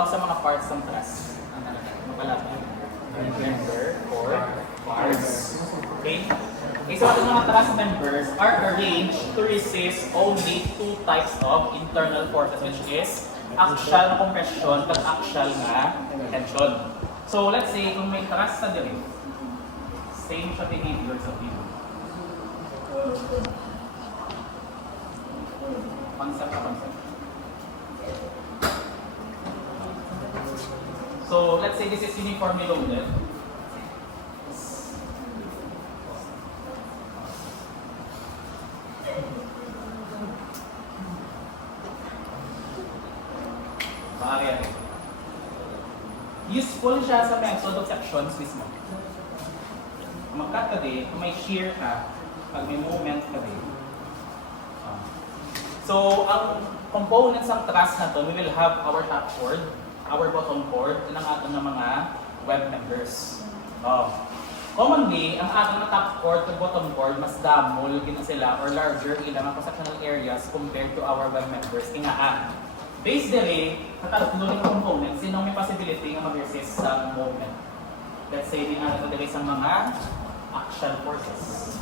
Sa mga parts ng truss, member or parts. Okay? Okay, so ating mga truss members are arranged to resist only two types of internal forces, which is axial na compression at axial na tension. So let's say kung may truss sa diri, same siya behavior sa dito. Concept na concept. So let's say this is uniformly loaded. Useful siya sa method of sections mismo. Mag-cut ka din, kung may shear ka, pag may moment ka din. So, ang components ng truss na to, we will have our top chord, our bottom chord, at ang ating mga web members. Commonly, ang ating top chord at bottom chord, mas damol gina sila or larger ilang ang cross-sectional areas compared to our web members. Tingaan. Based dere, sa tatlo ng components, sino may possibility na mag-resist sa moment? Let's say, din natin dere sa mga axial forces.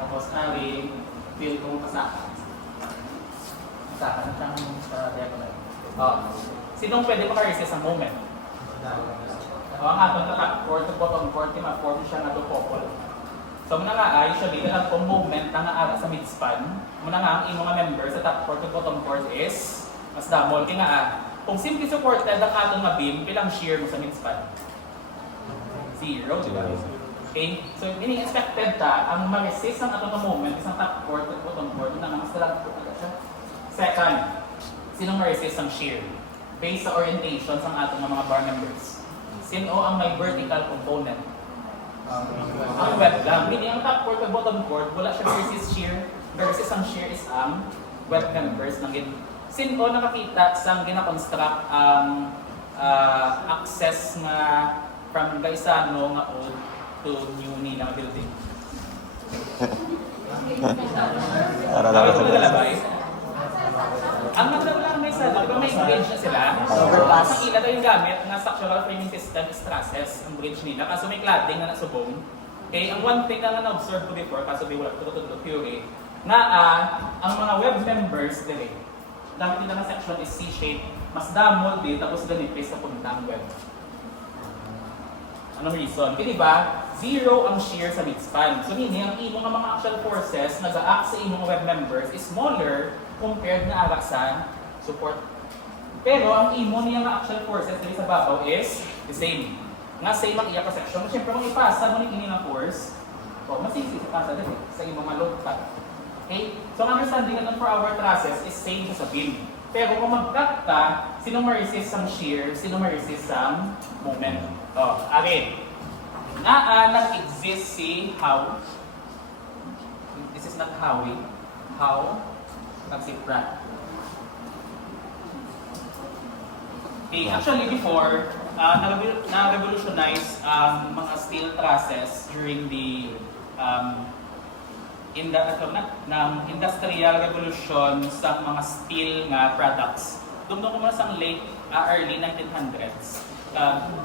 Tapos nari, feel kong pasakan. Pasakan siyang sa diagonal. Sinong pwede makaresist sa moment? Ang atong top chord at bottom chord, ma-form siya nga couple. So muna nga, usually, dalang kong moment na nga sa midspan, muna nga ang imong member sa top chord at bottom chord is mas damol. Kaya nga, kung simply supported ang atong nga beam, pilang shear mo sa midspan? 0, di ba? Okay? So, meaning expected ta, ang ma-resist ang atong moment, isang top chord at bottom chord, na nga mas dalang po siya. Second, sinong ma-resist ang shear? Based sa orientations ng atong mga bar members. Sino ang may vertical component? Ang web lang. Meaning ang top chord at bottom chord, wala siya resist shear. Versus ang shear is ang web members. Sino nakakita sa gina-construct ang access na from Gaisano nga old to new nilang building? Ang magdala may sa may bridge na sila. Ang ila daw yung gamit na structural framing system is trusses, ang bridge nila. Kaso may cladding na nasubong. Okay, ang one thing na na-observe ko before, kaso di wala tutulog theory, na ang mga web members dire, gamit nila na section is C-shape, mas damol din, tapos ganipis sa puntang web. Anong reason? Kasi diba, 0 ang shear sa midspan. So hindi, ang imong mga axial forces nag-a-act sa imong web members is smaller compared na ara sa support. Pero ang imo niya nga axial forces dito sa babaw is the same. Nga same ang iya ka section. Siyempre kung ipasa mo ni ng force, masisi sa pasa din sa imong mga load cut. Okay? So ang understanding natin for our trusses is same sa beam. Pero kung mag-cut ka, sino ma-resist ang shear, sino ma-resist ang moment. Again, nag-exist si how. This is not Howie. How? Si Pratt. Okay, actually before, na-revolutionize mga steel trusses during the industrial revolution sa mga steel nga products. Dumdum ko muna sa early 1900s,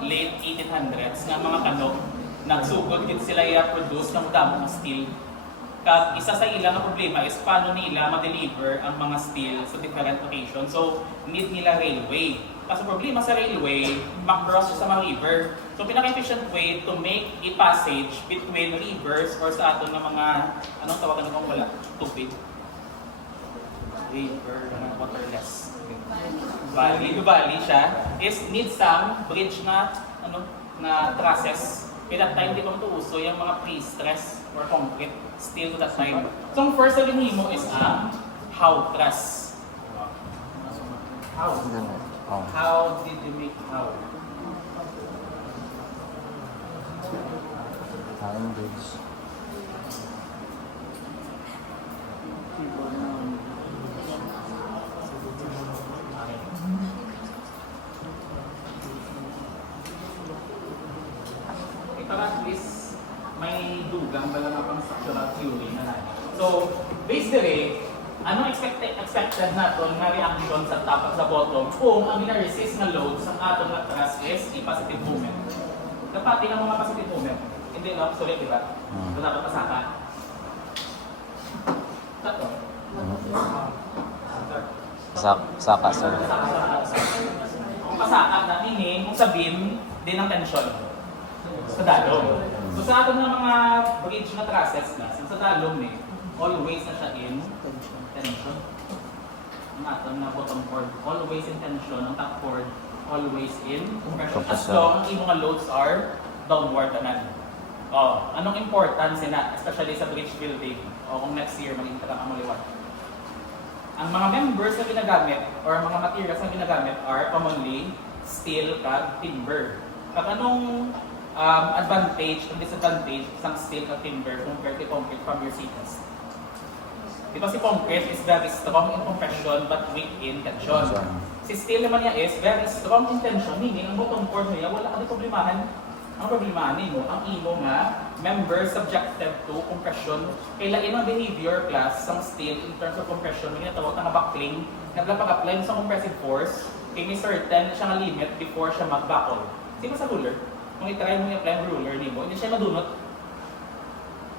late 1800s nga mga kanok nagsugod din sila i-produce ng damo ng steel. Kag isa sa ilang problema is paano nila ma-deliver ang mga steel sa different locations. So, need nila railway. Kasi problema sa railway, mag-cross sa mga river. So, pinaka-efficient way to make a passage between rivers or sa aton ng mga, anong tawagan naman wala? Tubig. River, waterless. Valley siya is need some bridge na, na trusses. Kaya that time, di ba ito uso yung mga pre-stress or concrete steel to that time. So, ang first na mo is how truss. How? How did you make how? Tying bridge. may dugang bala nga pang structural theory na natin. So, basically, anong expected natin na reaction sa top at sa bottom kung ang gina-resist na load sa atong atras is a positive moment? Dapat ang mga positive moment. Hindi lang, sulit, di ba? So, dapat pasaka. Tato. Saka, sir. Kung pasaka na, meaning, kung sabihin, din ang tension sa dalong. So sa atin ng mga bridge na trusses na, sa dalong ni, always na siya in tension. Ang atin na bottom chord, always in tension. Ang top chord, always in compression. As long ang mga loads are downward naman. Anong importance na, especially sa bridge building, o kung next year maging taga-kamuliwan. Ang mga members na ginagamit, or mga materials na ginagamit are commonly steel kag timber. At anong advantage and disadvantage ng steel at timber compared to concrete from your CTES? Diba si concrete is very strong in compression but weak in tension. Si steel naman niya is very strong in tension, meaning ang bottom chord niya wala ka di problemahan. Ang problemahan mo, ang imo nga member subjected to compression. Kailan ang behavior class ng steel in terms of compression, may natawag na buckling, nagpag-apply sa compressive force, kay may certain siya nga limit before siya mag-buckle. Sino sa ruler? Kung i-try mo i-apply ang ruler nimo, hindi siya madunot.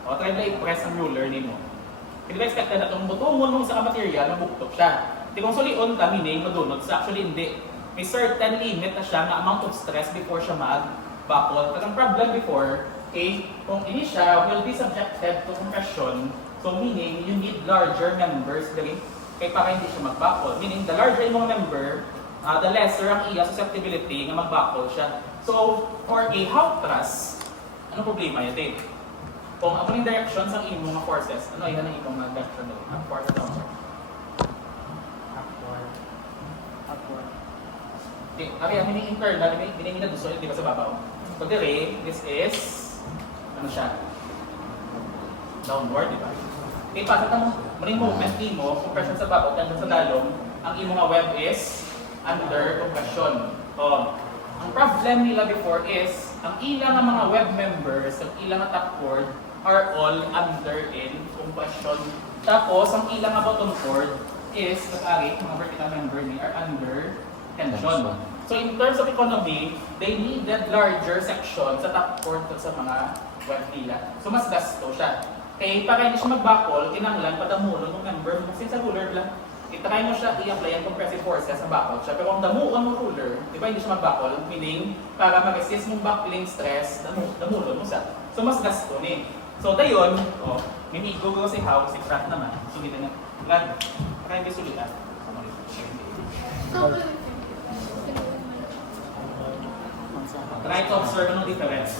O, try mo i-press ang ruler nimo. Hindi ba expected na itong butungon mo sa material na buktok siya? Hindi kung sulion ka, meaning madunot sa actually hindi. May certain limit na siya na amount of stress before siya mag-buckle. At ang problem before, kung ini siya will be subjected to compression, so meaning you need larger members dali kay para hindi siya mag-buckle. Meaning the larger yung mga member, the lesser ang iya susceptibility na mag-buckle siya. So, for a half truss, anong problema yun din? Kung ano yung direction sa imong mga forces, ano yan ang imong mga direction doon? Upward or downward? Upward. Okay, ang mining internal, mining minaduso yun, di ba sa babaw? So, dire, this is, ano siya? Downward, di ba? Okay, pasat ang maring movement mo, compression sa babaw, tandang sa dalong, ang imong mga web is under compression. Ang problem nila before is, ang ilang mga web members, ang ilang top chord, are all under in compression. Tapos, ang ilang bottom chord is, nag-ari, mga vertical member ni are under tension. So, in terms of economy, they needed larger section sa top chord sa mga web nila. So, mas gasto siya. Kaya para hindi siya mag-buckle, kinanglan, padamulo ng member mo, since sa ruler lang, itry mo siya i-apply ang compressive forces sa buckle siya. Pero kung damuon mo ruler, di ba hindi siya mag-buckle, meaning para mag-resist mong buckling stress, damulo mo siya. So mas gasto ni. So dayon, mimigo ko si How, si Pratt naman. Sulitan na. Glad, kaya hindi sulitan. Try to observe anong difference.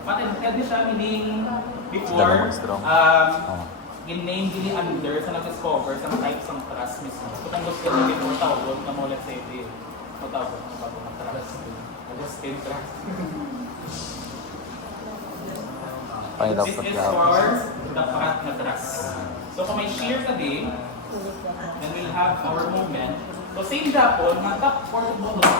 Patented siya, meaning before, in-name din under sa nag-discover sa types ng truss mismo. Kung ang gusto nyo before tawag na mo, let's say, tawag ng bago ng truss. Agustin truss. This is for the Pratt na truss. So kung may shear ka din, then we'll have our movement. So same Japon, mga top 4 bonus.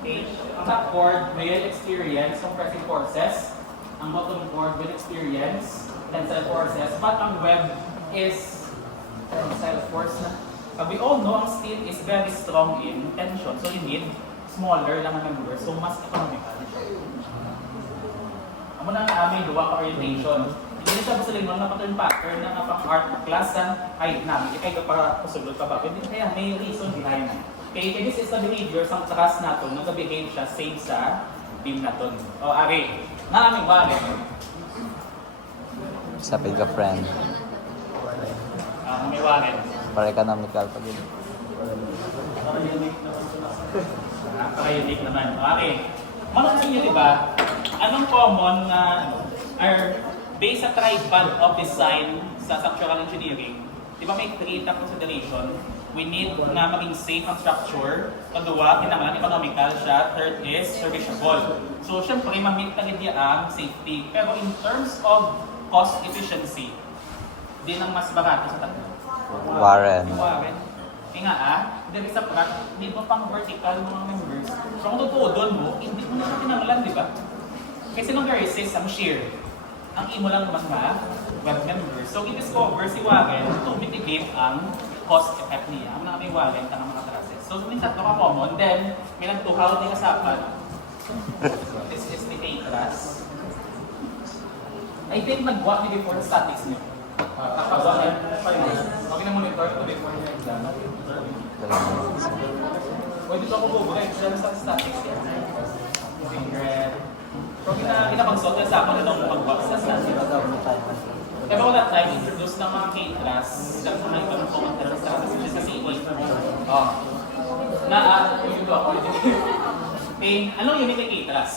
Okay, ang top chord will experience compressive forces. Ang bottom chord will experience tensile forces. But ang web is tensile force na. We all know ang steel is very strong in tension. So you need smaller lang ang member. So mas economical siya. Amo na may duwa ka orientation. Hindi na siya basta lingon na pattern na pang art class ay namin. Ikay ka para pasulod ka ba? Kaya may reason behind it. Okay, this is the behavior sa truss natin, nag-behave siya same sa beam natin. Ari, naaming wari. Sa piga-friend. May wari. Para economical pag yun. Napaka-unique naman. Okay. Manong sa inyo, di ba? Anong common na are based sa tripod of design sa structural engineering? Di ba may 3 na consideration? We need na maging safe ang structure. Kadua, kinanglan economical siya. Third is serviceable. So, syempre, ma-meet na niya ang safety. Pero in terms of cost efficiency, din ang mas barato sa tatlo. Warren. Warren. Kaya nga dahil sa prat, hindi mo pang vertical mga members. So kung totoo doon mo, hindi mo na siya tinanglan, di ba? Kasi nung versus, ang shear, ang imo lang naman nga, web members. So i-discover si Warren to mitigate ang cost effect niya. Ang mga may Warren, ang mga trusses. So may tatlo ka common, then may nagtuhaw na kasapan. This is the A-class. I think nag-walk niyo before the statics niyo. Kakagawa niya. Okay na monitor ko before niya exam. Pwede ko ako bubuhay sa statics yan. Secret. So kinapag-solve niya sa akin itong mag-box sa statics. Pero ko that time, introduce ng mga K-class, siya sa mga ibang pumunta sa statics, which is sa CE. Yung ito ako. Anong unit ng K-class?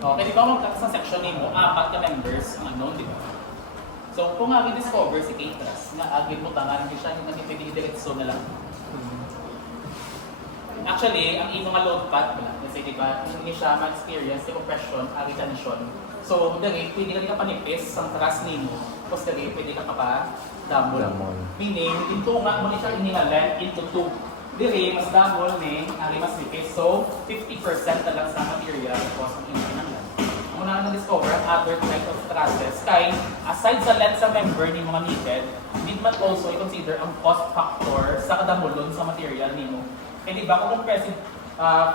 Okay, di ba magkakasang section name mo, 4 ka members ang unknown, di ba? So, kung nga discover si K-Trust, na agit mo tanga, hindi siya yung nagpipili-diretso na lang. Actually, ang imo nga load path, kasi di ba, hindi siya ma-experience yung compression, tension. So, dali, pwede ka panipis sa trust nimo, tapos dali, pwede ka pa double. Meaning, ito nga mo siya inihalan into 2. Dili, mas double ni, mas nipis. So, 50% na lang sa material cost ng inihalan. Muna na discover ang other type of trusses kay aside sa length sa member ni mga needed, need man also i-consider ang cost factor sa kadamulon sa material nimo. Kaya di ba kung compressive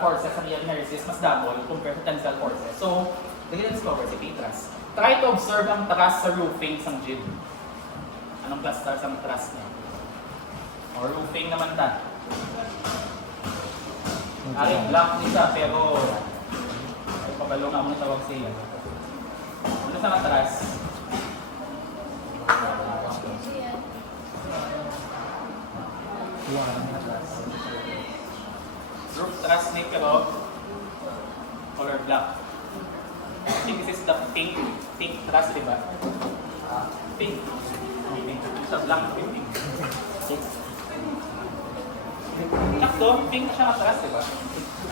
forces sa real analysis mas double compared to tensile forces. So, dili na discover si K-truss. Try to observe ang truss sa roofing sang jib. Anong cluster sa truss niya? Or roofing naman ta. Ay, black nisa pero pabalo nga mong tawag siya. Ano sa matras? Roof truss ni pero color black. I think this is the pink truss, di ba? Pink. Sa black, pink. Sakto, pink siya matras, di ba?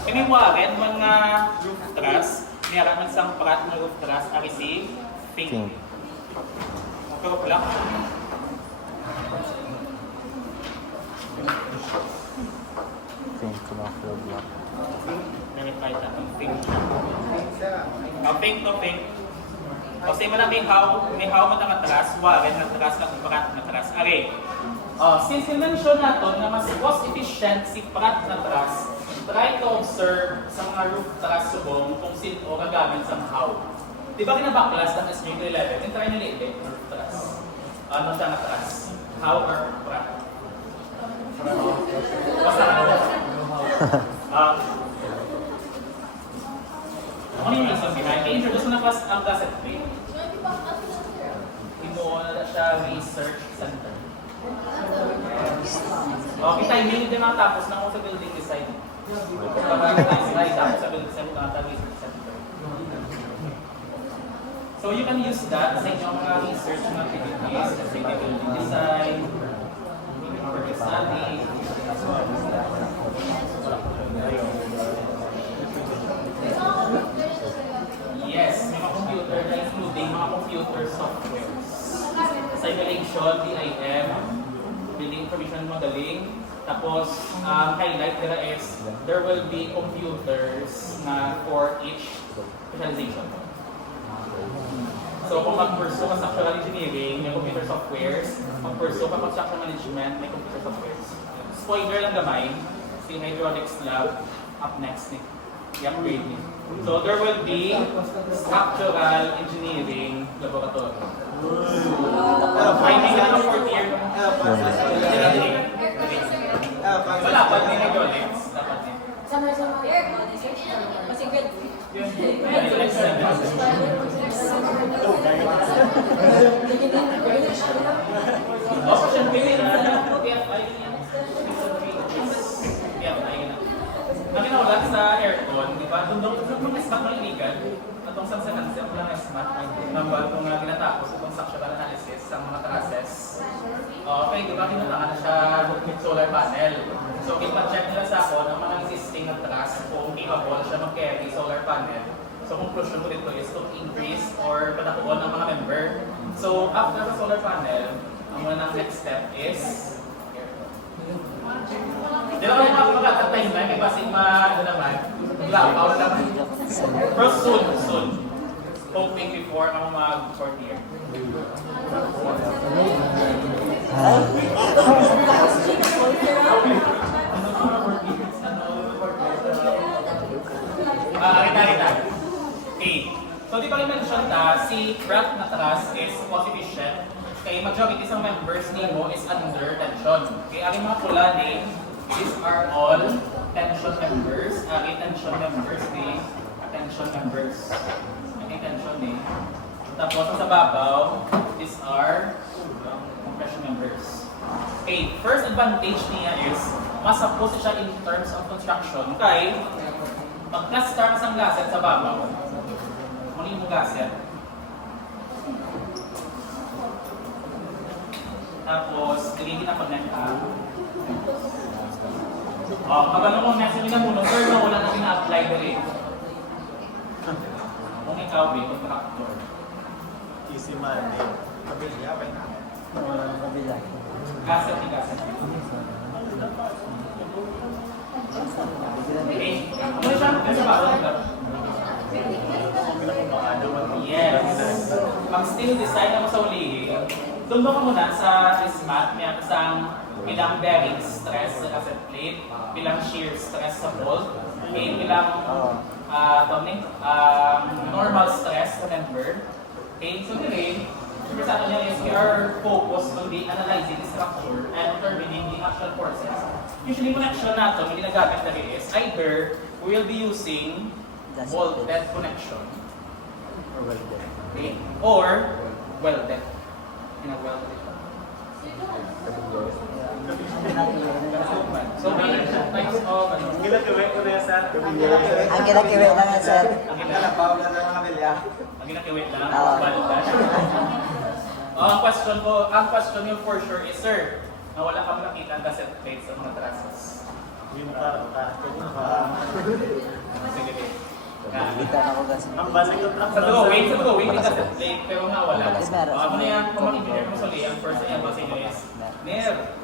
Kami Warren, mga roof truss, mayroon sang prat na roof truss, ari si pink. Pero black. Pink na pero black. Verify sa pink. Pink to pink. Kasi mo na may how mo na truss, Warren na truss na prat na truss. Ari, since i-mention natin na mas cost efficient si prat na truss, try to observe sa mga roof truss subong kung sino o gagamit sa how. Di ba kinabaklas ng SG 11? Yung try nila ito, roof truss. Ano siya na truss? How or prat? Basta ka na. Ano yung reason behind? I-introduce mo na ang class at 3. Imo na siya research center. Okay, timing din mga tapos na sa building design. Tapos sa building design mo na research center. So you can use that sa inyong mga research na activities, kasi building design, work study, yes, mga computer na including mga computer softwares. Simulation, DIM, building information modeling. Tapos, highlight nila is there will be computers na for each specialization. So, kung mag-pursue ka structural engineering, may computer softwares. Mag-pursue ka construction management, may computer softwares. Spoiler lang gamay, si hydraulics lab, up next ni. I-upgrade niya. So, there will be structural engineering laboratory. Finding na ng 4th year. Wala pa din hydraulics. Dapat din. Sama-sama. Kasi good. Hydraulics option pili na PFI yan. PFI na. Nakinaulat sa aircon, di ba? Doon mga smart ng illegal. Atong sa kansa, wala nga smart. Nambal kung ginatapos itong structural analysis sa mga trusses. Okay, di ba kinataka na siya with solar panel. So, ipa-check nila sa ako ng mga existing na truss kung capable siya mag-carry solar panel. So, conclusion ko dito is to increase or patakuan ng mga member. So, after the solar panel, Ang unang next step is di ba kayo makakatay na kay basing ano naman, black out naman. Pero soon. Hoping before ang mag-4th year. Kita. Okay. So, di ba i-mention si Brad Natras is positive chef. Kaya majority sa members nimo is under tension. Kaya ang mga pula name, these are all tension members. Tension members ni tension members. Tension eh. Tapos sa babaw, these are compression members. Okay, first advantage niya is mas suppose siya in terms of construction kay pag-cluster sa gasset sa babaw. Ano yung gasset? Tapos, tingin na connect ka. Pag ano kung message na muna, sir, na wala na pina-apply dali. Kung ikaw, contractor. Easy money. Kabilya ba na? Walang kabila. Gasset ni gasset. Okay. Ano siya? Ano sa bawal? Yes. Pag still decide mo sa ulihin, doon ka muna sa SMAT, may isang bilang bearing stress sa cassette plate, bilang shear stress sa bolt, okay, bilang normal stress sa member. Okay, so today, siyempre sa atin niya is we are focused on the analyzing the structure and determining the actual forces. Usually, connection natin, yung ginagamit na is either we will be using bolted connection okay, or welded. Pinag-welded ito. So, may types of ano? Ginakiwek ko na sa kabilya. Ang kinakiwit lang yan, sir. Ang Nalabaw na ng kabilya. ginakiwit lang, welded. Ang question yung for sure is, sir, na wala kang nakita ang cassette plate sa mga trusses. Yung para. Sige, Nakikita na ko kasi. Ang basic ng sa wait yung cassette plate, pero nga wala. Ano na yan, kung mag-engineer mo sa liang, first na yan, basta nyo is, Ner,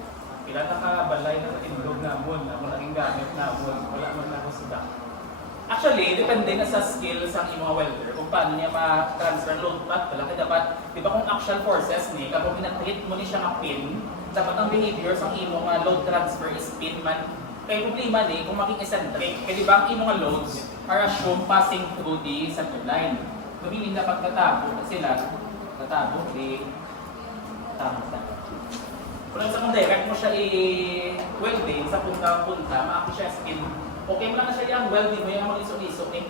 ilan nakabalay na sa tindog namon, na naging gamit namon, wala man na suda. Actually, depende na sa skills ang imong welder kung paano niya ma-transfer load path. Wala kaya dapat, di ba kung actual forces ni, kapag pinatreat mo ni siya ng pin, dapat ang behaviors ang imong load transfer is pin man. Kaya problema ni, kung maging eccentric, kaya di ba ang imong loads are assumed passing through the center line. Mabiling dapat katabo na sila, di tama. Kung sa direct mo siya i-welding sa punta-punta, maaki siya skin. Okay mo lang na siya yung welding mo, yung mga iso-iso eh.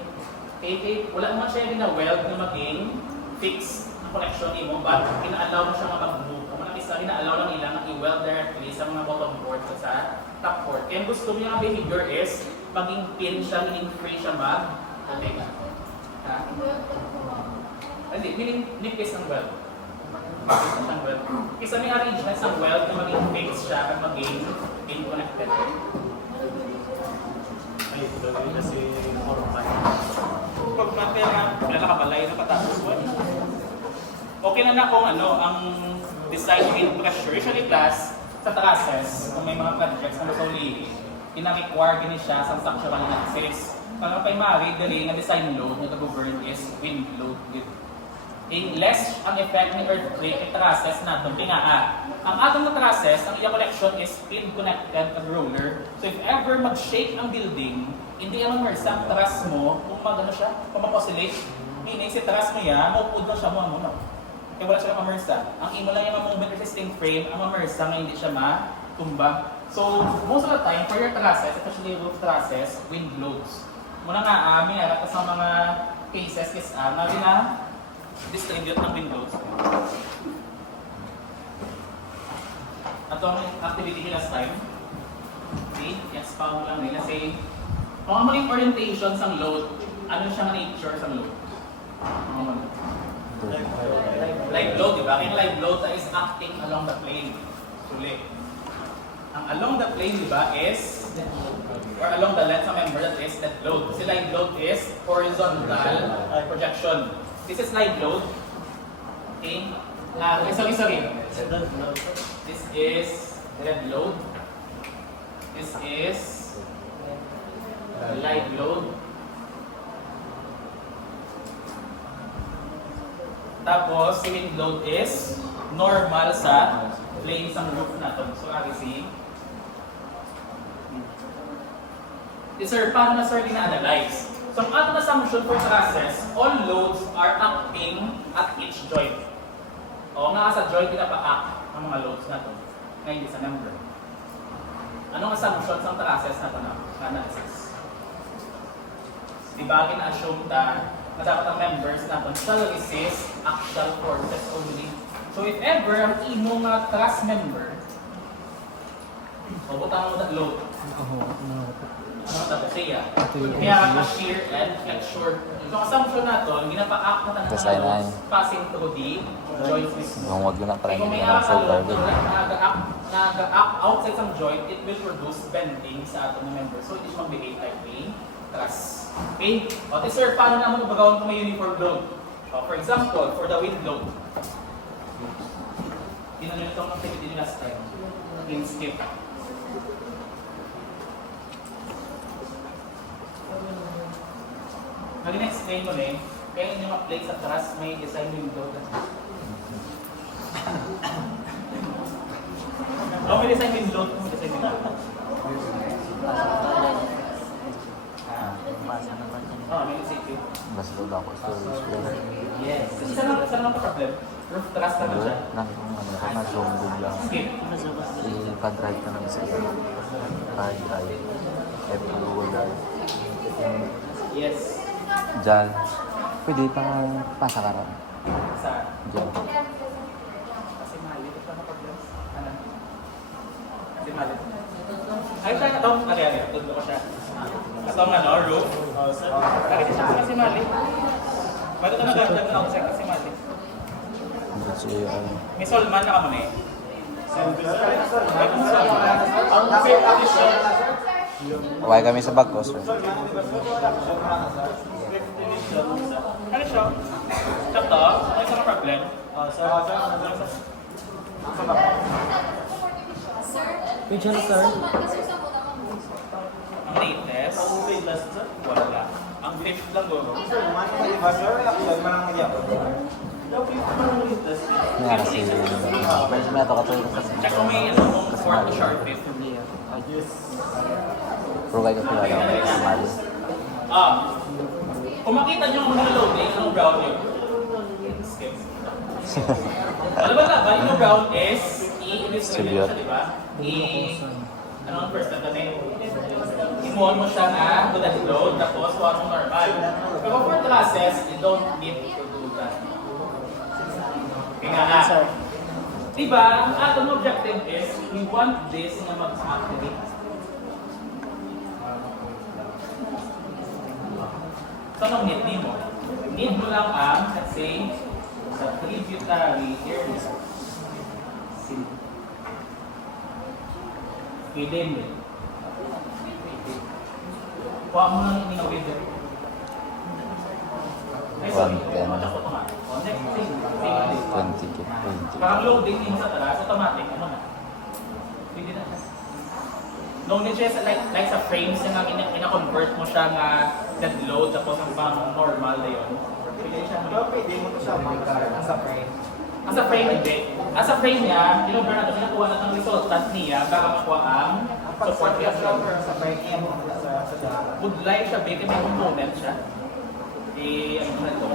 Okay, wala naman siya yung weld na maging fix na connection mo, but ina-allow mo siya mag-move. Kung nakisa, ina-allow lang ilang i-weld directly sa mga bottom board o sa top board. Kaya gusto mo yung behavior is, maging pin siya, maging free siya okay ka. Ha? Hindi, meaning nipis ng weld. Kasi may arrangements ng weld na maging fixed siya at maging pin connected. Ay, ito kasi format. Pag pera, wala nakabalay na patapos mo. Okay na kung ang design with pressure. Usually class, sa trusses, kung may mga projects na masaulihin, ina-require din siya sa structural analysis. Pag primary, dali na design load na govern is wind load with less ang effect ng earthquake ay trusses natin. Ang atong na trusses, ang iyong connection is pin connected at roller. So if ever mag-shake ang building, hindi naman mersa ang truss mo kung mag-ano siya, kung mag-oscillate. Meaning si truss mo yan, maupod lang siya mo. Kaya wala siya mamersa. Ang imo lang yung movement resisting frame, ang mamersa nga hindi siya matumba. So most of the time, for your trusses, especially roof trusses, wind loads. Muna nga, minara sa mga cases is na distribute ng windows. Ito ang activity last time. Okay, yes, pa mo lang nila. Say, kung ano yung orientation ng load, ano siyang nature ng load? Live load, di ba? Yung live load is acting along the plane. Sulit. Ang along the plane, di ba, is, or along the length ng member, that is that load. Kasi live load is horizontal projection. This is live load. Okay? Sorry. This is dead load. This is live load. Tapos, si wind load is normal sa planes ng roof natin. So, see? Sir, paano na sir ina-analyze? So, ang ating assumption for trusses, all loads are acting at each joint. O nga sa joint, pinapa-act ang mga loads natin na hindi sa member. Anong assumption sa trusses natin na analysis? Diba, kina-assume na dapat ang members natin shall resist axial forces only. So, if ever ang imong truss member, butang mo na load. Siya. Kaya shear and flexure. So, assumption natin, ginapa-act na Design na yun. passing through the joint system. Kung wag yun ang parang Kung hindi may naman so load garbage. nag-act outside some joint, it will produce bending sa ating member. So, it is mag-behave like a truss. Okay? O, sir, paano naman magagawin kung may uniform load? So, for example, for the wind load, yun itong activity nila sa time. In skip. Nag-explain ko na eh, kaya yung mga plates sa truss may design window. May design window. May design window. May design window. Basta doon ako storage. Yes. Kasi saan lang problem? Roof truss na siya. Na-zoom din lang. Skip. I-pa-drive ka ng isa. Pa-drive. Google Drive. Yes. Diyan. Pwede pa pasakaran. Saan? Diyan. Kasi malit. Ito na problem. Ano? Kasi malit. Ay, siya ito. Ari. Tundo ko siya. Ito ang ano, roof. Bakit siya kasi malit? Bakit ito nag-agad na outside kasi malit? Hindi siya ano. May solman na ka muna eh. Ang position. Huwag kami sa bag ko, sir. Ano siya? Check to? Ano isang problem? Picture na, sir. Ang latest? Wala. Ang fifth lang guro. Nga kasi, medyo may ito katulog kasi. Check kung may ano, kung fourth to sharp fifth. Provide ko pala ako sa Mali. Kung makita nyo ang mga loading, anong brown yun? Skip. Alam ba na ba, yung brown is Silver. di ba? Ano ang first na natin? Imuha mo siya na to that load, tapos huwag mo normal. Pero for classes, you don't need to do that. Kaya nga. Diba, ang ating objective is, we want this na mag-activate. So, anong need mo? Need mo lang ang, let's say, sa tributary area. Pwede mo. Kuha mo nang inawid. Ay, sorry. 110. Next thing. 20 to 20. Parang loading mo sa talas, automatic. Ano na? Pwede na. Nung siya sa like sa frames na ina-convert mo siya nga dead load tapos ang pang normal na yun. Pwede siya. Pwede mo ito siya magkaroon sa frame. Ang sa frame hindi. Ang sa frame niya, kinonvert na ito, pinakuha na ng resultant niya para makuha ang support niya sa Sa frame mo sa data. would like siya, may component siya. Ano na ito?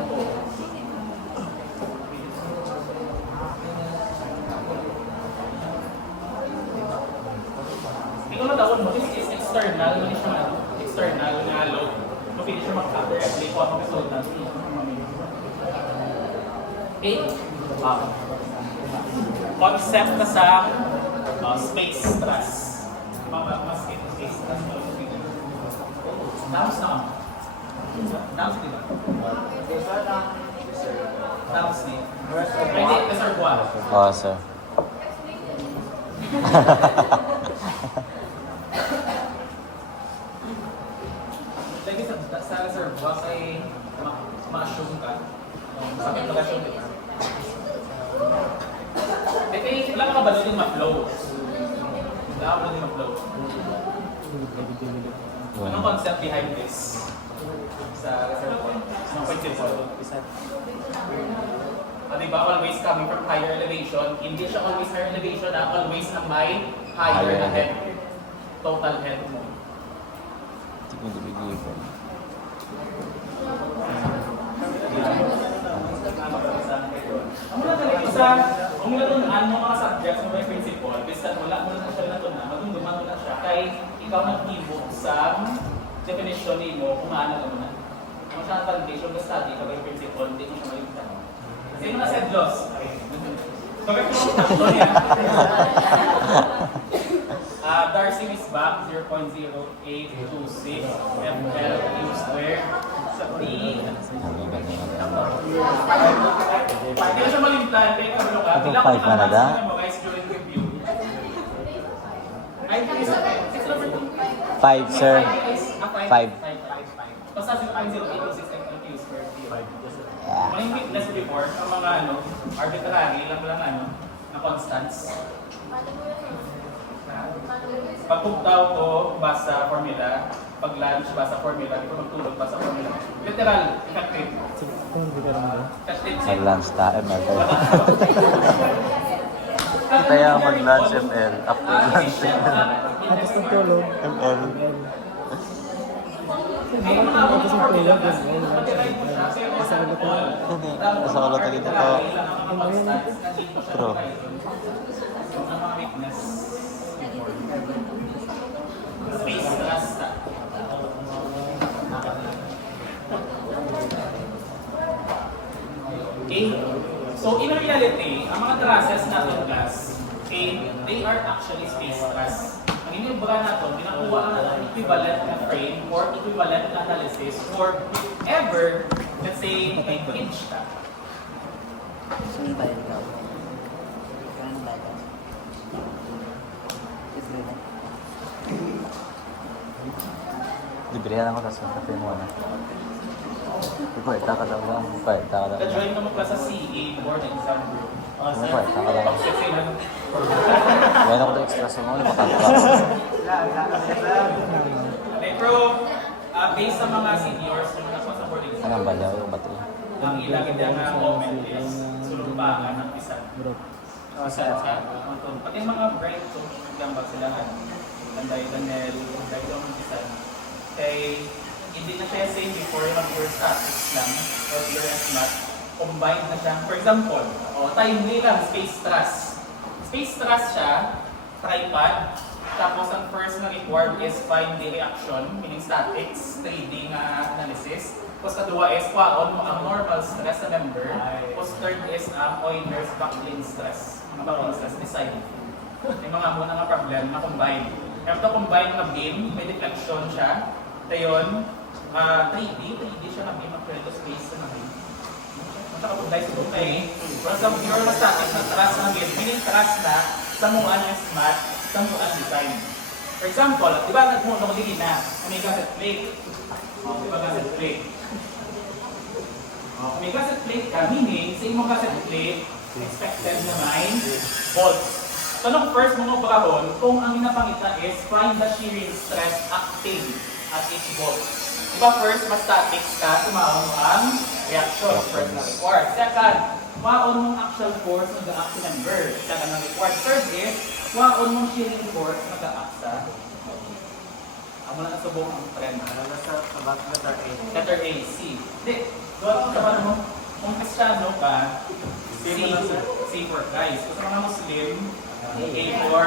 Ikaw na tawag mo, this is external, hindi siya external na load. So, pwede siya mag-directly kung ang resultant. Okay? Concept na sa space stress. Mas space stress. Nouns na. Nouns di ba? Nouns ni. Hindi, reservoir. Oo, sir. Lagi sa reservoir ay ma-assume ka. Sa calculation, di ba? Eh, wala ka ba din ma-flow? Wala ka ba din ma-flow? Anong concept behind this? Sa reservoir? Anong principle? Diba, always coming from higher elevation. Hindi siya always higher elevation, always na may higher na head. Total head mo. Hindi ko nabigay ko. Ang natunan mo mga subjects mo may principle, bisan wala mo na siya natunan, magundumang na siya, kay ikaw nag-ibog sa definition mo kung ano na muna. Kung siya ang foundation na study, kapag principle, hindi mo siya maligtan. Sino na said loss? Kapag kung ang taklo niya, Darcy is back 0.0826 FL U square sa T. Hindi na siya malimplan, kaya kabalo ka. Ito 5 na nada? Mo guys during review. Ay, 5, sir. 5. Basta 0.0826 FL U square T. Yeah. May witness before, ang mga arbitrary lang na constants. Pag daw ko, basa formula. Pag lunch, basa formula. Di ko magtulog, basa formula. Literal, effective. Mag-lunch ta, ML. Kaya mag-lunch ML. After lunch Tapos nagtulog. ML. May mga abot ng formula. Sa ulo ko. Nasa ulo tayo dito to. True. Ang mga weakness. Space thrust. Okay? So in reality, ang mga trusses natin class, okay, they are actually space thrust. Ang inibura natin, ginakuha na ng equivalent na frame or equivalent na analysis for ever, let's say, may pinch ka. Saan ba yun daw? Kano ba ito? Ito na. Librihan ako tapos kape mo na. Ipweta ka daw lang. Ipweta ka daw lang. Na-join naman ka sa CA board exam group. Ipweta ka daw lang. Kasi Gawin ako ng extra sa mga makakala. pero based sa mga seniors yung nasa sa board exam, Anong balaw yung bato? ang ilang na moment is sulumbangan ng isa. Isa sa pati yung mga bright to gambag sila Landay Danel, Landay Domintisan. Kay hindi na siya same before yung pure statics lang or pure math. Combined na siya. For example, timely lang, space thrust. Space thrust siya, tripod. Tapos ang first na required is find the reaction, meaning statics, 3D nga analysis. Tapos kadua is kwaon mo ang normal stress sa member. Tapos third is ang Euler's backplane stress. Ang backplane stress design. Yung mga muna nga problem na combine. Ito combine na beam, may deflection siya. Tayon, 3D siya na beam, actually space na beam. Nakapag-apply sa okay. Pero sa pure na static na trust na beam, meaning trust na sa mga is math, sa mga design. For example, di ba nagmumagiging na, may cassette plate. Di ba cassette plate? May cassette plate ka, meaning sa imong cassette plate, expected na 9 volts. So, nung first mong operahon, kung ang inapangita is find the shearing stress acting at each volt. Diba first, mas statics ka, sumaon mo ang reaction, first na required. Second, waon mong actual force na ga-act sa member. Second na required. Third is, waon mong shearing force na ga-act sa amo na nasubong ang trend. Sa letter A. Letter A, C. Hindi, doon sa paano mo, kung Kristiyano ka, C for guys. Kung sa mga Muslim, A for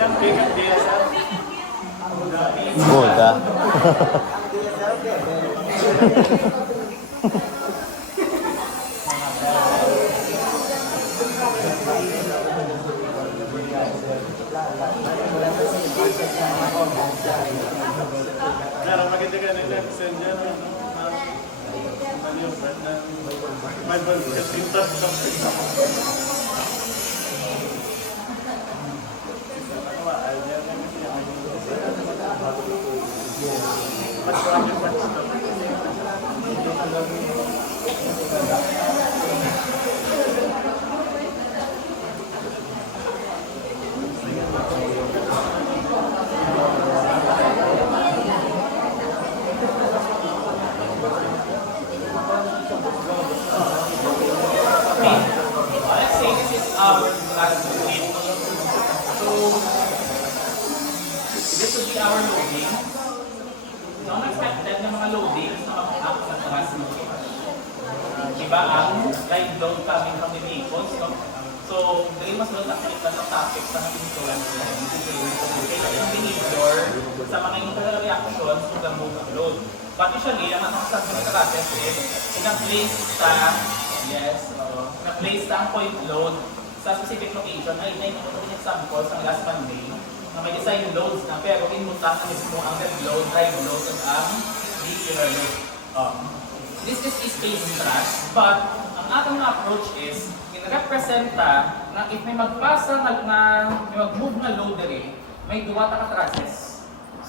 Yan, bigyan din sa Buddha. Pero maganda ka nila, send yan, ano yung bread na Bible Cathedral loadings na mag-up sa taas mo. Iba ang live load coming from the vehicles, no? So, dahil mas doon nakikita sa topic sa natin ito lang sila. Kaya yung behavior sa mga internal reactions kung gamot ang load. But usually, ang anong sabi ng process is, ina-place ang point load sa specific location ay naikot yung example sa last Monday na may design loads na pero inutang na mismo ang dead load, drive load, at ang vehicular load. This is a space trash, but ang ating approach is in-representa na if may magpasa may mag-move na load dere, may duwa ta ka trusses.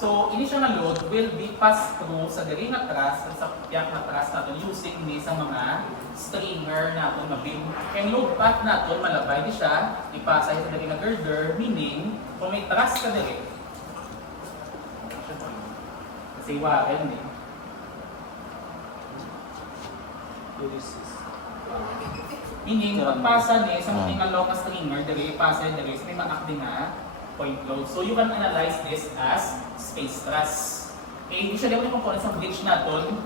So, initial na load will be passed through sa diri nga truss at sa piyak na truss natin using ni sa mga stringer natin mabim. Kaya load path natin malabay di siya, ipasa sa diri nga girder, meaning kung may truss ka diri. Kasi waren eh. Meaning, pagpasa ni sa mga local stringer, diri ipasa diri sa may maakdi nga point load. So you can analyze this as space truss. Okay, usually ang components ng bridge natin,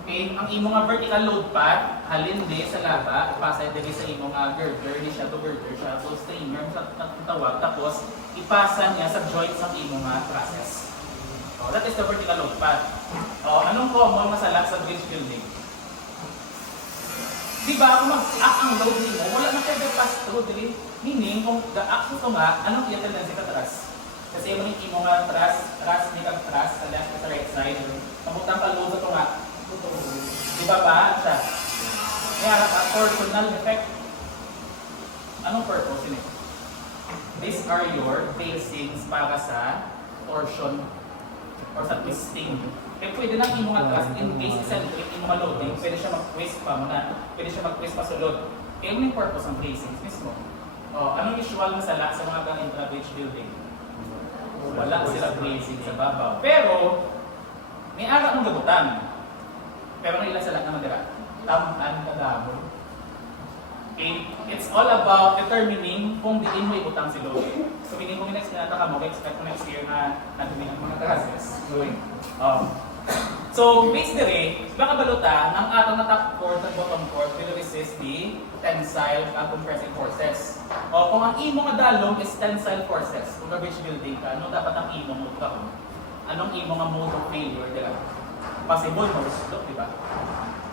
okay, ang imong nga vertical load path, halin di sa laba, ipasa diri sa imong nga girder, di siya to girder siya, so stringer sa tawag, tapos ipasa niya sa joints ng imong nga trusses. Oh, that is the vertical load path. Oh, anong common masalak sa bridge building? Di ba, kung mag-act ang load nimo, wala na kayo pass through, dili. Meaning, kung the-act ito nga, anong iya tendency ka truss? Kasi yung imo nga truss, ni kag truss, sa left at sa right side, pabutang ka load ito nga. Di ba ba? Siya. Kaya ka, torsional effect. Anong purpose yun eh? These are your facings para sa torsion or sa twisting. Kaya pwede na imo nga truss, in case eccentric imo nga loading, pwede siya mag-twist pa muna. Pwede siya mag-twist pa sulod. Kaya yung purpose ng facings mismo. Anong usual na sala sa mga intra-bridge building? Wala sila bracing sa babaw. Pero, may ara ng gabutan. Pero may ilan sila na madira. Tamaan kadamo. Okay? It's all about determining kung diin mo ibutang si load. So, meaning kung next na ka mo, expect mo next year na nadumin ang mga trusses. So, based dire, baka baluta, ang atong na top chord at bottom chord will resist the tensile and compressive forces. O, kung ang imo nga dalong is tensile forces, kung bridge building ka, ano dapat ang imo mo ka? Anong imo nga mode of failure dila? Possible mo slope, di ba?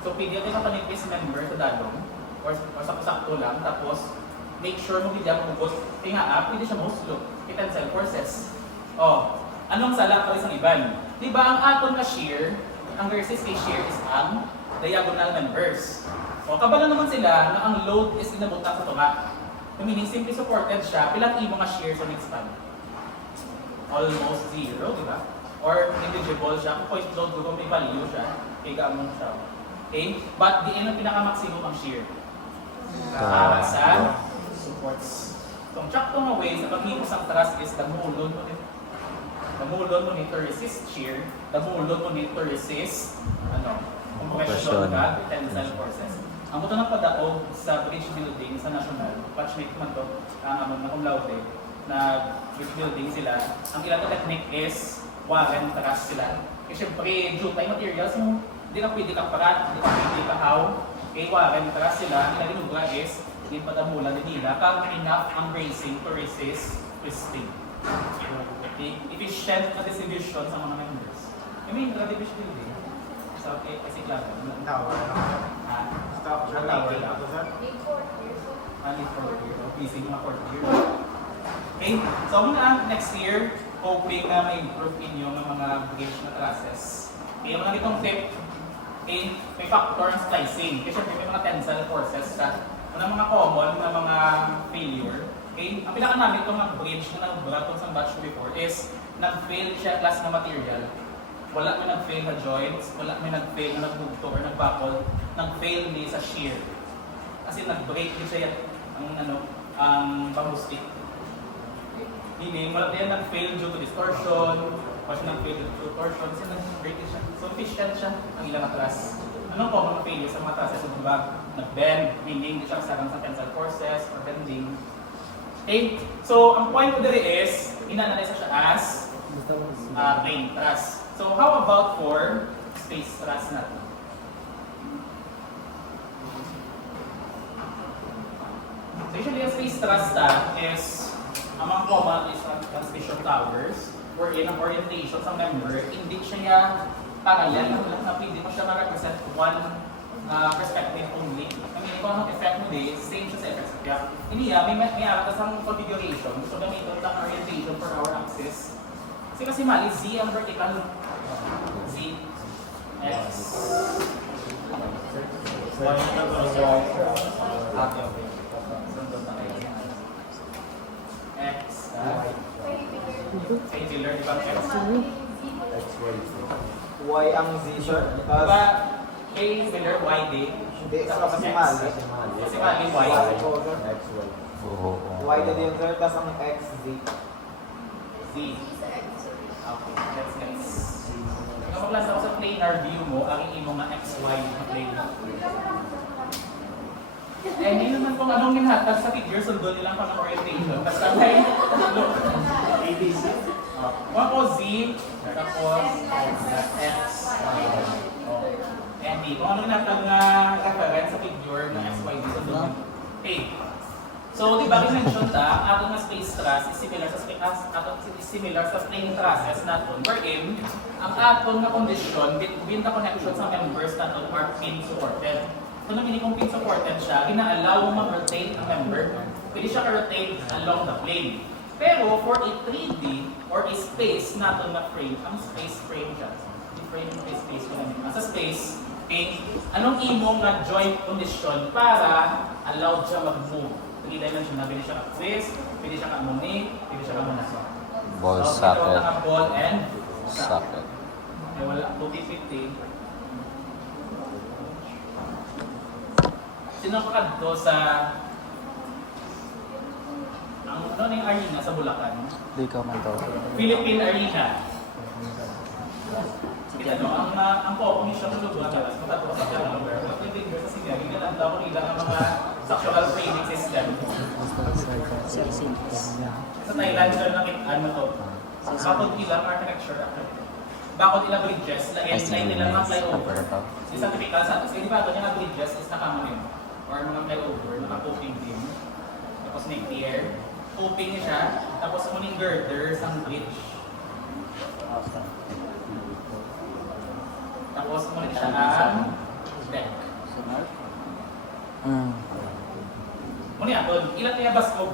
So, pwede ka panipis member sa dalong, or sakto lang, tapos make sure mo hindi ako mubos. Kaya nga, pwede siya mo slope, tensile forces. O, anong sala pa rin sa iban? Di ba ang aton na shear, ang versus kay shear is ang diagonal members. O kabalo naman sila na ang load is inabutan sa tunga. Meaning simply supported siya, pilang imo nga shear sa next time? Almost zero, di ba? Or negligible siya, kung point load kung may value siya, kaya gamon siya. Okay? But di ang pinaka-maximum ang shear. Para sa supports. Kung tsakto nga way, sa paghimos ang truss is damulon mo din. Damulon mo nito resist shear, damulon mo nito resist compression ka, tensile forces. Ang buto ng padaog sa bridge building sa national, patchmate man to, ang amon na cum laude, na bridge building sila, ang ilang technique is waren truss sila. Kasi syempre, jutay materials, hindi ka pwede kang parat, hindi ka pwede kahaw, kaya waren truss sila, ang ilang is, hindi pa damulan nila, kang enough ang bracing to resist twisting. Efficient na distribution sa mga members. I mean, bridge building. So, kasi klaro. Busy mga 4th year. Okay, so muna next year, hoping na may improve inyo ng mga bridge na trusses. Okay, mga itong tip, okay, may factor ng splicing. Kasi may mga tensile forces sa mga common na mga failure. Okay, ang pinaka-namin itong bridge na nag-burat sa batch before is nag-fail siya class na material. Wala may nag-fail na joints, wala may nag-fail na nagbugto or nag-buckle, nag-fail ni sa shear. Kasi nag-break din siya ang bamboo stick. Meaning, wala din nag-fail due to distortion, wala siya nag-fail due to torsion, kasi nag-break din siya. So, efficient siya ang ilang atras. Ano po mga failure sa mga atrases? So, diba, nag-bend, meaning hindi siya kasarang sa tensile forces or bending. Okay, so ang point ko diri is, ina-analyze siya as plain truss. So how about for space stress natin. So usually ang space stress is among common is transmission towers wherein ang orientation sa member hindi siya parallel na pwede mo siya ma-represent one perspective only. I mean, kung anong effect mo din, same siya sa effects. Kaya, hindi may aras ang configuration. Gusto gamitin ang orientation for our axis. Kasi mali, Z ang vertical. Z, X. Okay. Sundot na kayo. X. Kay Taylor, di ba ang X? Y ang Z, sir. Diba, kay Taylor, Y din. Hindi, Tapos kasi X. mali. Kasi mali, Y. Oo. Y na din, sir. Tapos ang X, Z. Z. Okay, that's nice. Kapag klase ako sa planar view mo, ang imo nga XY na plane. Eh, hindi naman kung anong ginhatag sa figure, sundo nilang pang orientation. Basta may look. ABC. Kung ako Z, tapos X. And D. Kung anong ginhatag nga reference sa figure ng XYZ, sundo nilang. Okay. So, di ba i-mention ta, ang ating nga space truss is similar sa plane trusses natin, wherein ang ating nga condition between the connection sa members natin are pin supported. So, namili kong pin supported siya, ina-allow mo mag-rotate ang member, pwede siya ka-rotate along the plane. Pero for a 3D or a space natin na frame, ang space frame siya. I-frame mo kay space ko namin. Sa space, okay, anong imo nga joint condition para allowed siya mag-move? 3 dimension na pwede siya ka-twist, pwede siya ka-monique, pwede siya ka-monasa. Ball So, socket. ito ang ball and Socket. Ay, wala. 250. Sino kakadto sa ang ano na yung arena sa Bulacan? Di ka man to. Philippine Arena. Kita nyo, ang po, siya sa lugar na matatawa sa kanya. Pwede ko sa sinya, ginagawa ko nila ang mga structural training system. Sa Thailand, sila nakita ano to. Bakod ilang architecture. Bakod ilang bridges, na-end nila mga flyover. Isang typical sa atin. Di ba ito yung bridges is nakamanin. Or mga flyover, naka-coping din. Tapos may pier. Coping siya. Tapos muning girders ang bridge. Tapos muning siya ang deck. Muna yan, doon. Ilan niya baskog?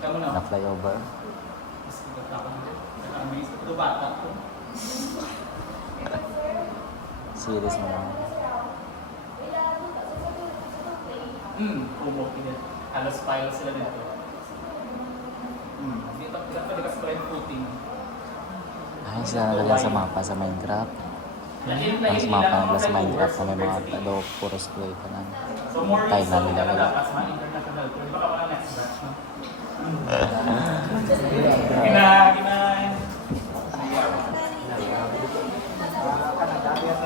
Kamu na. Na flyover. Ito bata ko. Series mo lang. Kumo. Halos file sila nito. Dito pwede ka spread footing. Ay, sila nalala sa mapa sa Minecraft. Ang mapa nila sa Minecraft na may mga talo, puro scroll ka lang. So more Thailand reason nila na wala. dapat sa mga international tour. Di ba ka mga next batch? Gina.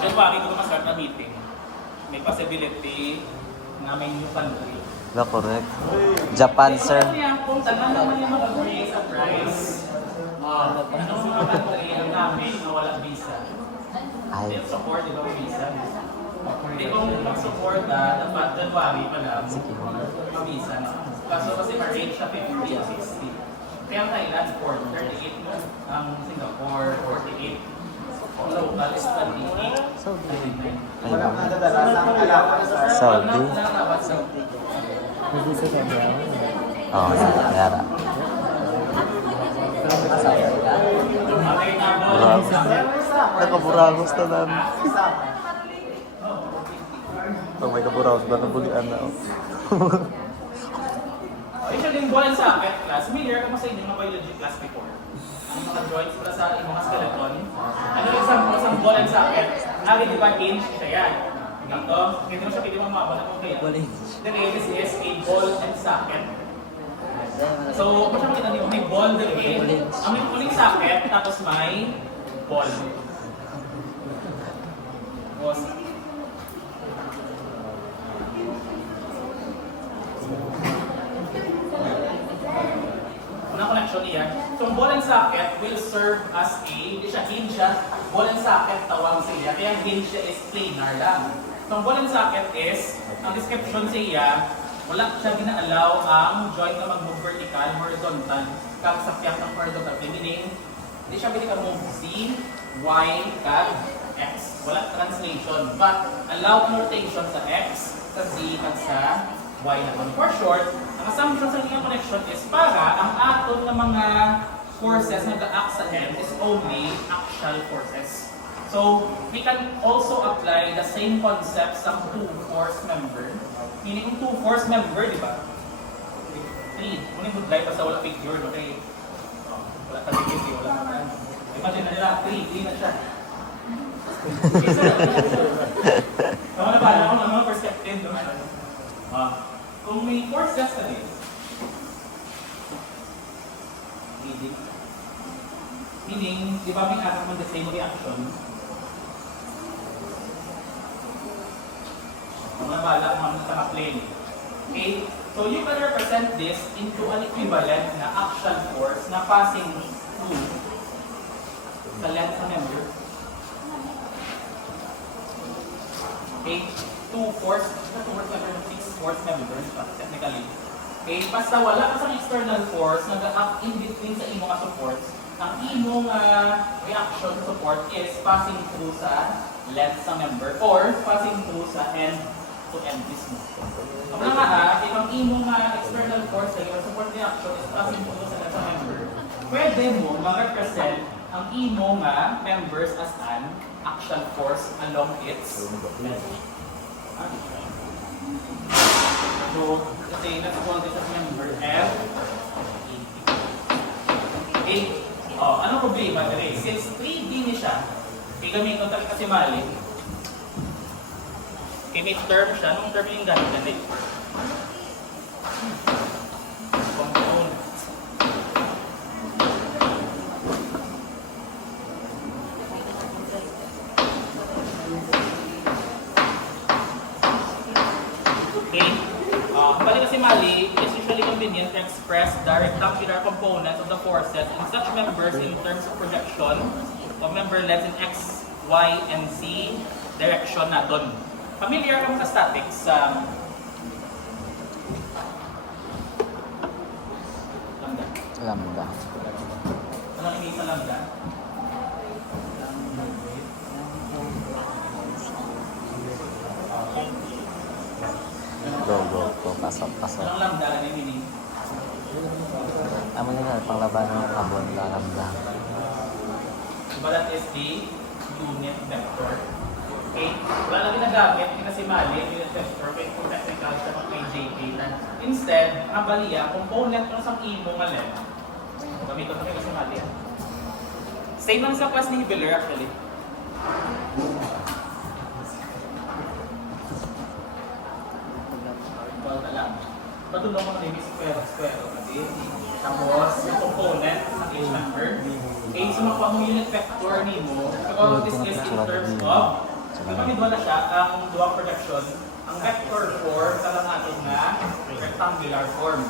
January ko naman start na meeting. May possibility na may new country. Ba, correct. Japan, sir. Ano yan? Kung tanong naman yung mag-agree sa price, anong mga country ang namin na walang visa? Ay, Hindi support, di ba may visa? Hindi kung mag-support dapat January pa lang, mag-visa na. Kaso kasi ma-rate siya 50 o 60. Kaya ang Thailand, 38 mo. Ang Singapore, 48. Ang local is 28. Wala na nadadala sa allowance, sir. Saudi. Saudi. Hindi sa kanya. Oo, yara. Buragos. Nakaburagos na lang. Pag may kaburagos ba nabulian na? Actually, yung ball and socket class, familiar ka mo sa inyong mga biology class before. Ang mga joints para sa mga skeleton. Ano yung isang ball and socket? Ari, di ba, hinge siya yan. Ito, hindi mo siya pwede mamabot na kung kaya. The this is a ball and socket. So, kung siya makita niyo, may ball din. Ang may puling socket, tapos may ball. Tapos, unang connection niya. So, ang ball and socket will serve as a, hindi siya hinge siya, ball and socket tawag siya. Kaya ang hinge siya is planar lang. So, ang ball and socket is, ang description siya, wala siya gina-allow ang joint na mag-move vertical, horizontal, kag sa piyak ng horizontal. Meaning, hindi siya pwede ka-move Z, Y, kag X. Wala translation. But, allow rotation sa X, sa Z, at sa Y naman. For short, ang assumption sa linear connection is para ang aton ng mga forces na ga-act sa end is only axial forces. So, we can also apply the same concept sa two force member. Meaning, yung two force member, di ba? 3. Kung yung budlay, basta wala figure, okay? Wala ka figure, wala ka. Imagine na nila, 3 na siya. Tama na ba? Ako ng mga perspective, no? Kung may forces ka din, meaning, di ba may atom on the same reaction? Mga bala kung ano sa plane. Okay? So you can represent this into an equivalent na axial force na passing through sa length ng member. Okay? Two force member, 6 force members, technically. Okay? Basta wala ka sa external force na ga-act in between sa imong supports, ang imong reaction support is passing through sa length sa member or passing through sa end to end mismo. Ang mga if ang imong external force na yung support reaction is passing through sa length sa member, pwede mo ma-represent ang imong members as an axial force along its length. So, kasi nasa-quantity sa member F, A. Anong problema dali? Since 3D ni siya, gamit ko talaga kasi mali. May term siya, anong term yung gamit na component. Okay? Bali kasi mali, it's usually convenient to express the rectangular components of the forces in such members in terms of projection of member lengths in X, Y, and Z direction natin. Familiar ka sa statics sa lambda? Lambda. Anong ini sa lambda? Go. Pasok. Anong lambda na meaning? Amo na panglaban ng carbon lambda. Diba that is the unit vector? Okay? Wala lang ginagamit, pinasimali, unit vector, kung technical siya mag JP. Instead, ang baliya, component ng isang imo nga length. Gamit ko ito pinasimali. Same lang sa class ni Biller actually. Ito lang. Patulong ko na yung square. Tapos, yung component ng each member. Okay, so makuha mo unit vector ni mo. So, this is in terms of, kapag na siya, ang duwang projection, ang vector form, talang ating na rectangular form.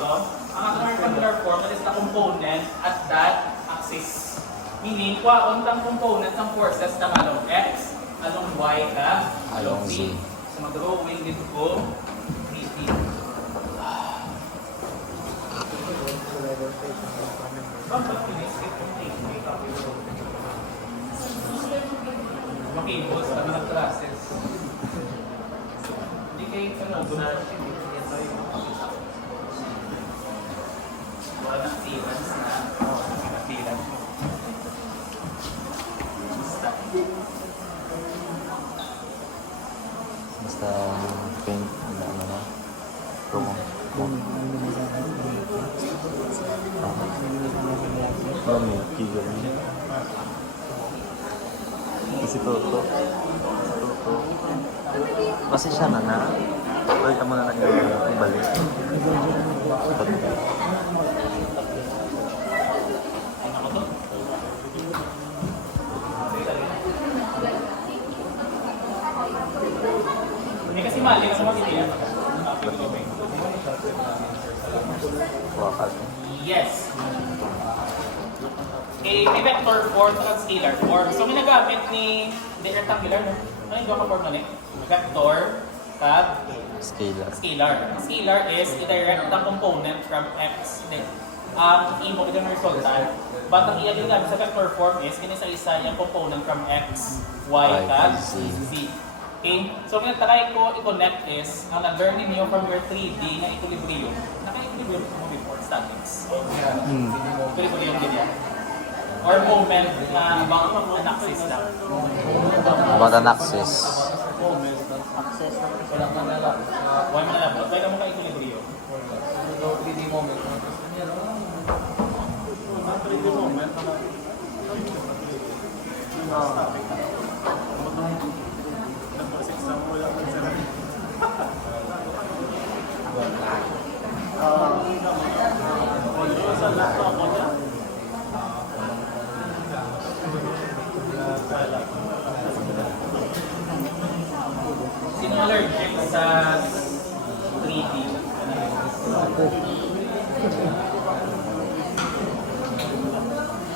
So, ang ating rectangular form is the component at that axis. Meaning, kuhaon ang component ng forces ng along X, along Y, along Z. So, mag-drawing dito ko, 3D. Makibos sa mga classes. Hindi kayo guna. Wala ng clearance na clearance mo. Basta paint na promo. Kasi Toto. Kasi siya na. Pwede ka muna yung balik. Hindi kasi mali kasi magiging. Wakas. Yes. Okay, may vector form at scalar form. So, may nagamit ni the rectangular, no? Ano yung doka form na vector at Scalar. scalar. Ang scalar is i-direct the component from x. Ang imo ito ng resultant. But ang iyan yung gamit sa vector form is kinisa-isa yung component from x, y, at z. Okay? So, pinag-try ko i-connect is ang na-learn ninyo from your 3D na equilibrium. Naka-equilibrium mo before statics. Equilibrium din yan. Or moment na about an axis lang. About an axis. Access na. Why mo na lang? Ba't ka mo ka-equilibrium? 3D moment. 3D moment. Static. Number 6 na mo lang ng 7. Although sa laptop mo na, Sino allergic sa 3D?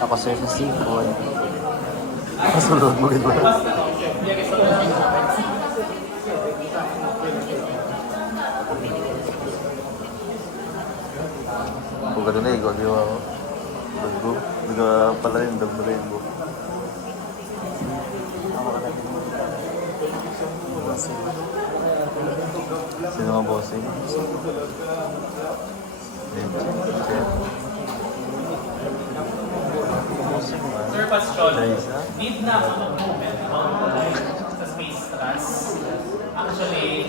Ako sir sa seafood. Kasunod mo rin ba? Mas yeah, guys, Kung gano'n na, ikaw di ba ako? Bago? Hindi ka pala rin, dam na rin mo. Sino nga bossing? Sir Pascal, Teresa? need na ako mag-moment sa space trans. Actually,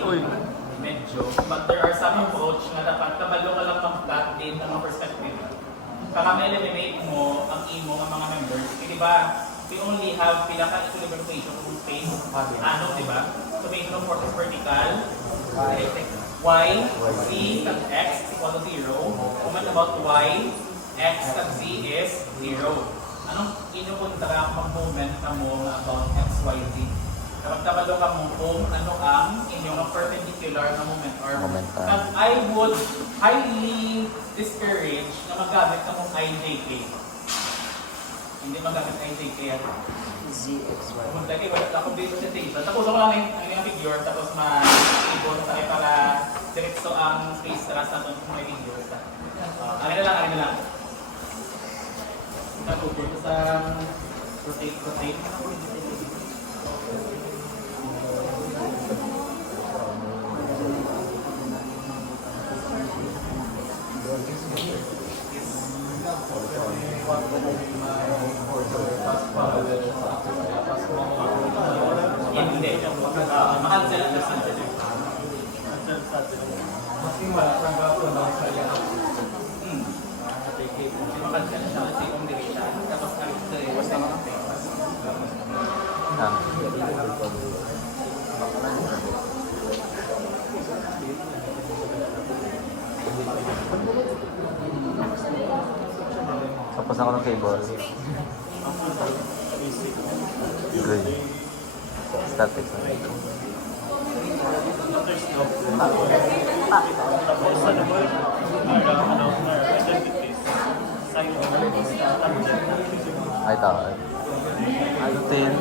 medyo. But there are some approach na dapat kabalo ka lang mag-plot din ng mga perspective. Para ma-eliminate mo ang imo ng mga members. Kasi diba, we only have pinaka-equilibrium equation of space. Ano, diba? So, may no force is vertical. Y, Z, at X is equal to 0. Comment about Y, X at Z is 0. Anong inupunta ka mag-moment ka mo about X, Y, Z? Kapag kabalo ka mo kung ano ang inyong perpendicular na moment or Momentum. I would highly discourage na magamit ka mong IJK. Hindi magamit IJK at ZXY. pumunta kayo, wala ako dito sa table. Tapos ako lang yung figure, tapos ma-ibon na tayo para diretso ang space trust na kung may figures. Ano na lang. Natutulog sa rotate. Hindi. Makancel ang sensitive. Makancel siya kasi kung hindi siya. Tapos Tapos ako ng cable. Good. Static. tapos ano mo, identities, tangent, Ay, tao. Ano 10?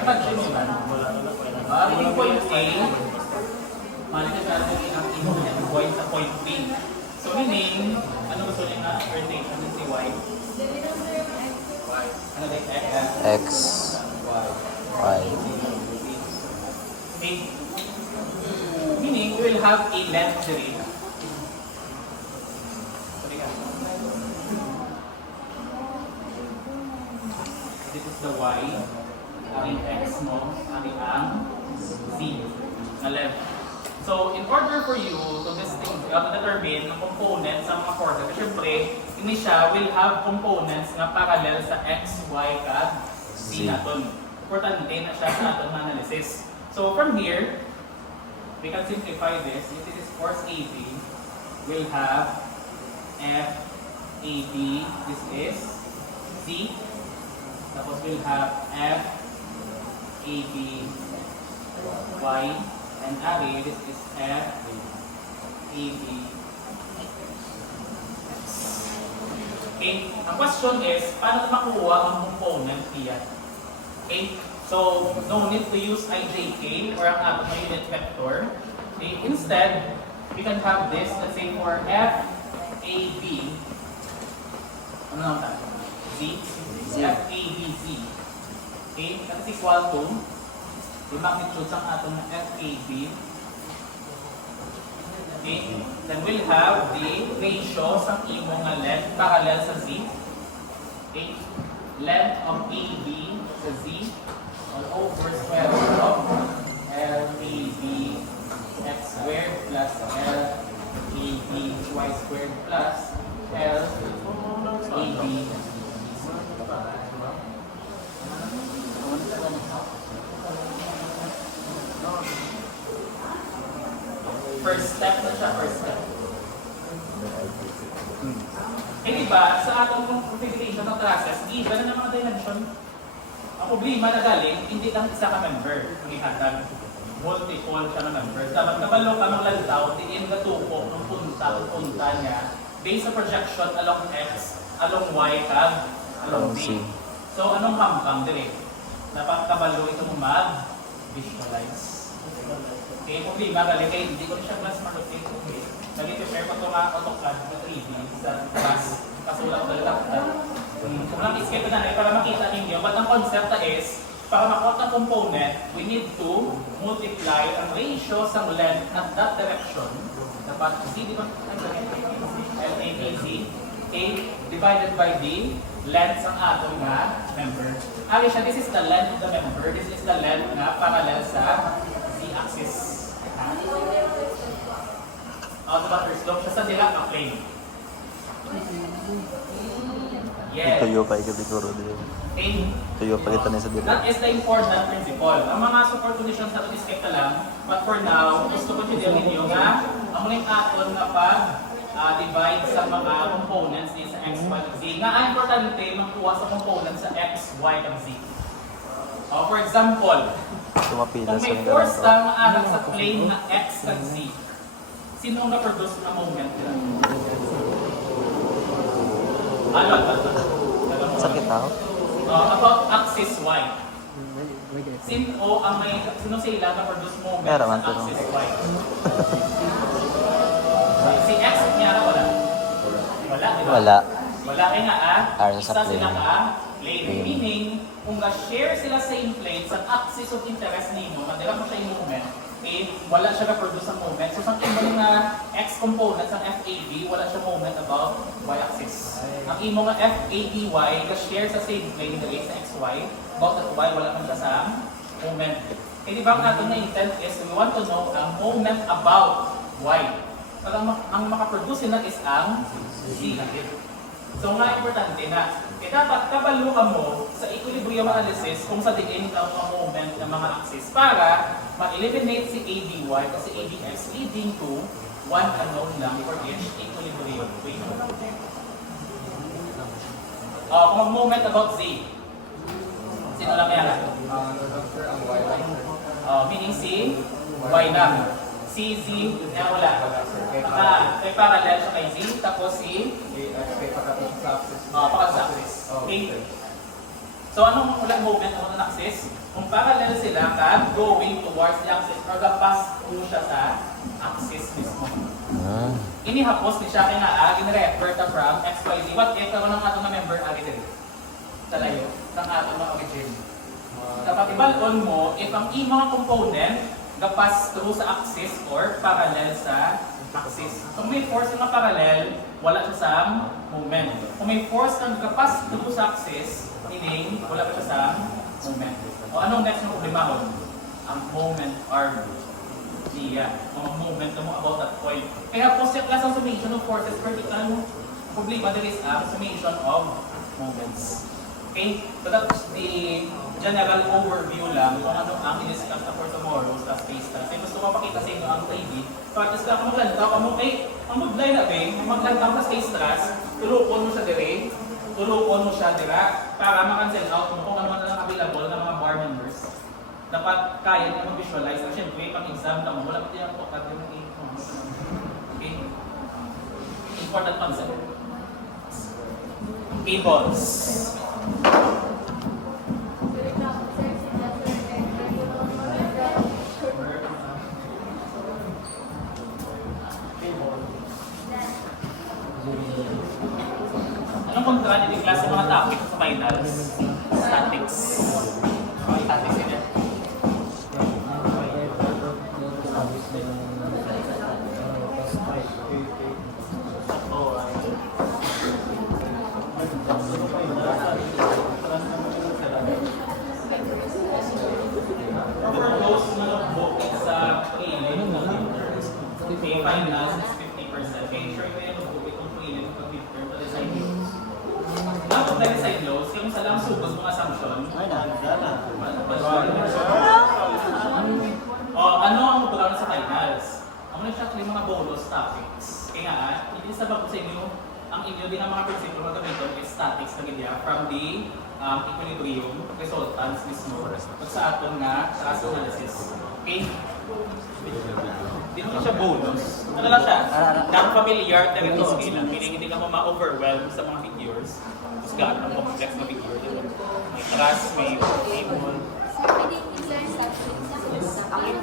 sa function nila, yung point A, malikas natin ang imo niya point sa point B. So meaning, ano gusto niya nga rotation ng si Y? Ano like X? X. Y. Okay. Meaning, we will have a length derivative. This is the Y, ang X mo, ang Z na length. So, in order for you to determine ang components sa mga coordinates, syempre, ini siya will have components na parallel sa X, Y, at Z natin. Importante na siya sa ating analysis. So, from here, we can simplify this. If this is force AB, we'll have F, AB, this is Z. Tapos we'll have F, AB, Y, and array, this is F, AB, X. Okay? Ang question is, paano makuha ang component here? Okay? So, no need to use IJK or ang ating mga unit vector. Okay? Instead, we can have this, let's say for FAB, ano naman tayo? Z? FABZ. Okay? That is equal to yung magnitude ng ating FAB. Okay? Then we'll have the ratio sa imong nga length parallel sa Z. Okay? Length of AB sa Z all over square root of LAB x squared plus LAB y squared plus LAB. First step na siya, first step. Eh diba, sa atong configuration ng classes, given na ng mga dimension, ang problema na galing, hindi lang isa ka member, ang ihatag. Multiple siya na members. Dapat kabalo ka ng lantaw, tiin ka tupo ng punta niya, based sa projection along X, along Y, kag along Z. So, anong hambang dire? Dapat kabalo ito mo mag-visualize. Okay, problema galing kayo, hindi ko na siya class marketing. Okay. Nag-prepare ko ito nga AutoCAD na 3D sa class. Kasulat ko lang. Kung lang iscape na rin para makita ninyo, but ang concept is, para makuha ng component, we need to multiply ang ratio sa length at that direction. Dapat Z, di ba? LABZ, A divided by the length ng atom nga member. Actually siya, this is the length of the member, this is the length na parallel sa Z-axis. Diba first slope siya sa dila ka plane. Yes. Tuyo pa ikabiguro dito. Okay. Tuyo pa kita na sa dito. That is the important principle. Ang mga support conditions na ito ka lang, but for now, gusto ko siya ninyo nga, ang muling aton na pag-divide sa mga components ni sa X, Y, at Z. Nga ang importante, makuha sa components sa X, Y, at Z. For example, Tumapila kung sa may mga force ganito. lang anak sa plane na X at Z, sino ang na-produce na moment nila? Sakit ako. About axis Y. Sino sila na-produce moment Meron sa man to, no? axis Y? Si X niya na wala? Wala, di ba? Wala. Wala kaya nga Para isa sa sila plane. ka plane. Meaning, kung na-share sila same plane sa axis of interest nimo, madala mo siya yung movement, wala siya na-produce ang movement. So, sa imo nga X components ng FAB, wala siya movement about Y-axis. Ang imo nga FABY, na-share sa same plane na sa XY, about that Y, wala kang kasang movement. Eh, di ba ang ating na-intent is, we want to know ang movement about Y. Pag ang makaproduce na is ang Z. So nga importante na, dapat kabalo ka mo sa equilibrium analysis kung sa diin ka ang moment ng mga axis para ma-eliminate si ABY o si ABX leading to one unknown lang for each equilibrium equation. Kung mag-moment about Z, sino lang yan? Meaning si Y lang. Si Z na wala. May parallel siya kay Z, tapos si pakag-axis. Okay. So anong ulang movement ng axis? Kung parallel sila ka going towards the axis, pass through siya sa axis mismo. Inihapos ni siya kaya nga, in-refer ta from X, Y, Z. What if karon ang atong member agi diri? Talayo, ng atong mga origin. Dapat ibalon mo if ang imong component gapas through sa axis or parallel sa axis. Kung may force na parallel, wala siya sa moment. Kung may force na gapas through sa axis, meaning wala pa siya sa moment. O anong next na problema ko? Ang moment arm. Iya, mga moment na mo about that point. Kaya po siya class ng summation of forces vertical. Problema there is ang summation of moments. Okay? So that's the general overview lang kung ano ang in-discuss na for tomorrow sa space time. Kaya gusto ko mapakita sa inyo ang 3D. Practice ka kung maglantaw, ang mag-line na maglantaw sa space class, tulukon mo siya dire, tulukon mo siya dira, para ma-cancel out mo kung ano na lang available ng mga bar members. Dapat kaya na mag-visualize. At syempre, pang-exam ka mo, wala pa din ang tukad din. Okay? Important concept. Cables. Anong kontra din yung klase mga topic sa finals? Statics. Okay, statics yun yan. Oo. Overclose mo ng booking sa cleaning. May finals is 50%. Make sure na yung booking kung cleaning pag midterm na design lows. Dapat na design lows, yung sa lang sugod mong assumption. Ano ang matulang sa finals? Ang muna siya yung mga bonus topics. Kaya nga, hindi sabag sa inyo, ang inyo din ang mga prinsipyo na gamitin is statics na ganyan from the equilibrium resultants mismo. Pag sa aton nga, class analysis. Okay? Hindi naman siya bonus. Ano lang siya? Non-familiar territory scale. Meaning hindi ka mo ma-overwhelm sa mga figures. Mas gaano ang complex na figure. May class, may table.